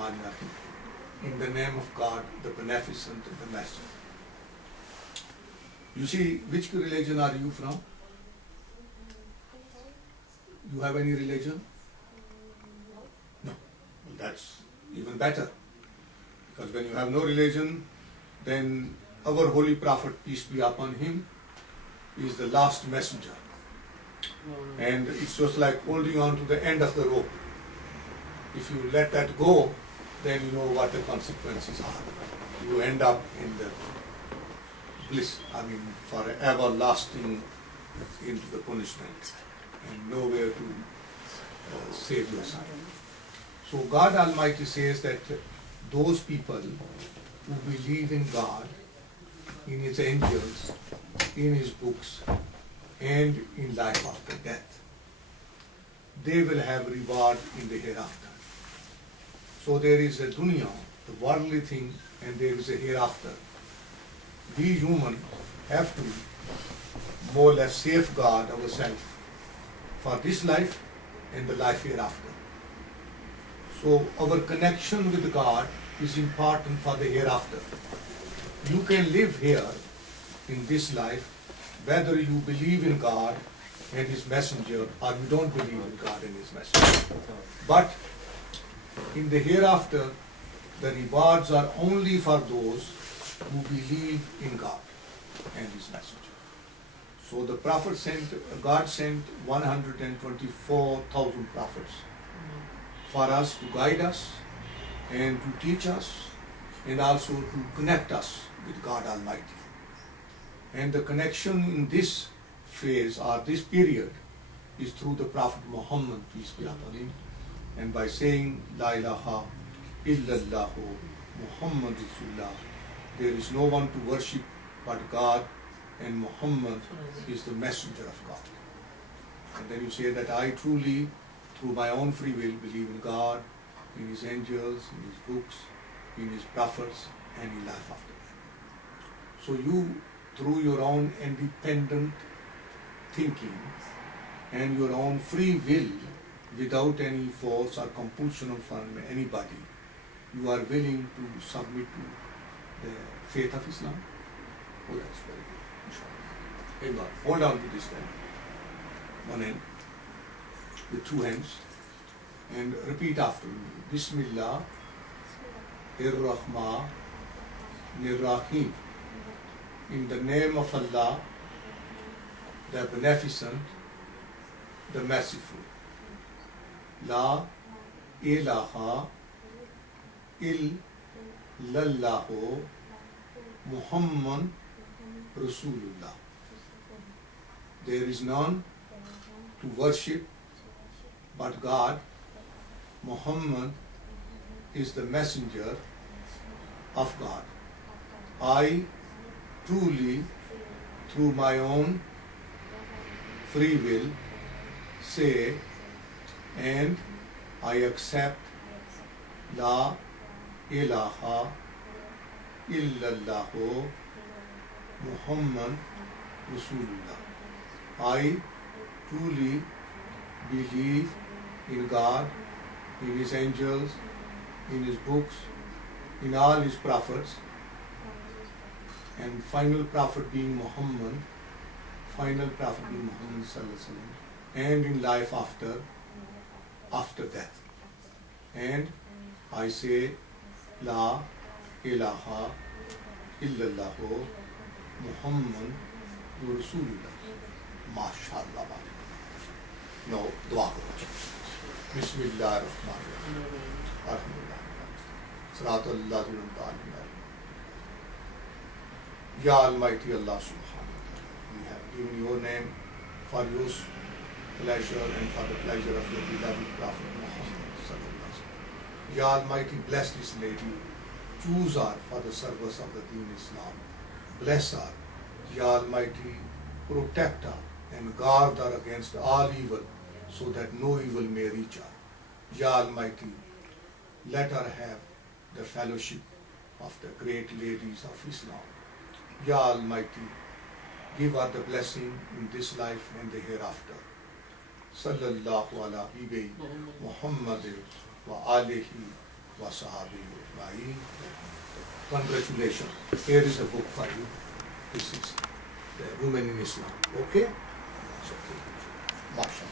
Rahim. In the name of God, the Beneficent, the Merciful. You see, which religion are you from? You have any religion? No. Well, that's even better. Because when you have no religion, then our Holy Prophet, peace be upon him, is the last messenger. And it's just like holding on to the end of the rope. If you let that go, then you know what the consequences are. You end up in the bliss, for everlasting into the punishment and nowhere to save yourself. So God Almighty says that those people who believe in God, in His angels, in His books, and in life after death, they will have reward in the hereafter. So there is a dunya, the worldly thing, and there is a hereafter. We humans have to more or less safeguard ourselves for this life and the life hereafter. So our connection with God is important for the hereafter. You can live here in this life whether you believe in God and His messenger or you don't believe in God and His messenger. But in the hereafter, the rewards are only for those who believe in God and His messenger. So the Prophet God sent 124,000 prophets for us to guide us and to teach us and also to connect us with God Almighty. And the connection in this phase or this period is through the Prophet Muhammad, peace be upon him, and by saying La ilaha illallah Muhammad Rasulullah, there is no one to worship but God, and Muhammad is the messenger of God. And then you say that I truly, through my own free will, believe in God, in His angels, in His books, in His prophets, and in life after that. So you, through your own independent thinking and your own free will, without any force or compulsion from anybody, you are willing to submit to the faith of Islam. Oh, that's very good. Inshallah. Hold on to this then. One hand, with two hands, and repeat after me. Bismillah ar-Rahman ar-Rahim. In the name of Allah, the Beneficent, the Merciful. La ilaha illallah Muhammad Rasulullah. There is none to worship but God. Muhammad is the messenger of God. I truly, through my own free will, say and I accept La ilaha illallah Muhammad Rasulullah. I truly believe in God, in His angels, in His books, in all His prophets, and final prophet being Muhammad, final prophet being Muhammad sallallahu alaihi wasallam, and in life after death. And I say La ilaha illallah Muhammad Rasulullah. MashaAllah. Now, dua karo. Bismillah ar-Rahman ar-Rahim. Salatul Allah. Ya Almighty Allah subhanahu wa ta'ala, we have given your name for your pleasure and for the pleasure of your beloved Prophet Muhammad sallallahu alaihi wasallam. Ya Almighty, bless this lady, choose her for the service of the Deen Islam. Bless her. Ya Almighty, protect her and guard her against all evil so that no evil may reach her. Ya Almighty, let her have the fellowship of the great ladies of Islam. Ya Almighty, give her the blessing in this life and the hereafter. Sallallahu ala Habibi Muhammadin wa alihi Wasabi Bhai. Congratulations. Here is a book for you. This is the Women in Islam. Okay? So, MashaAllah.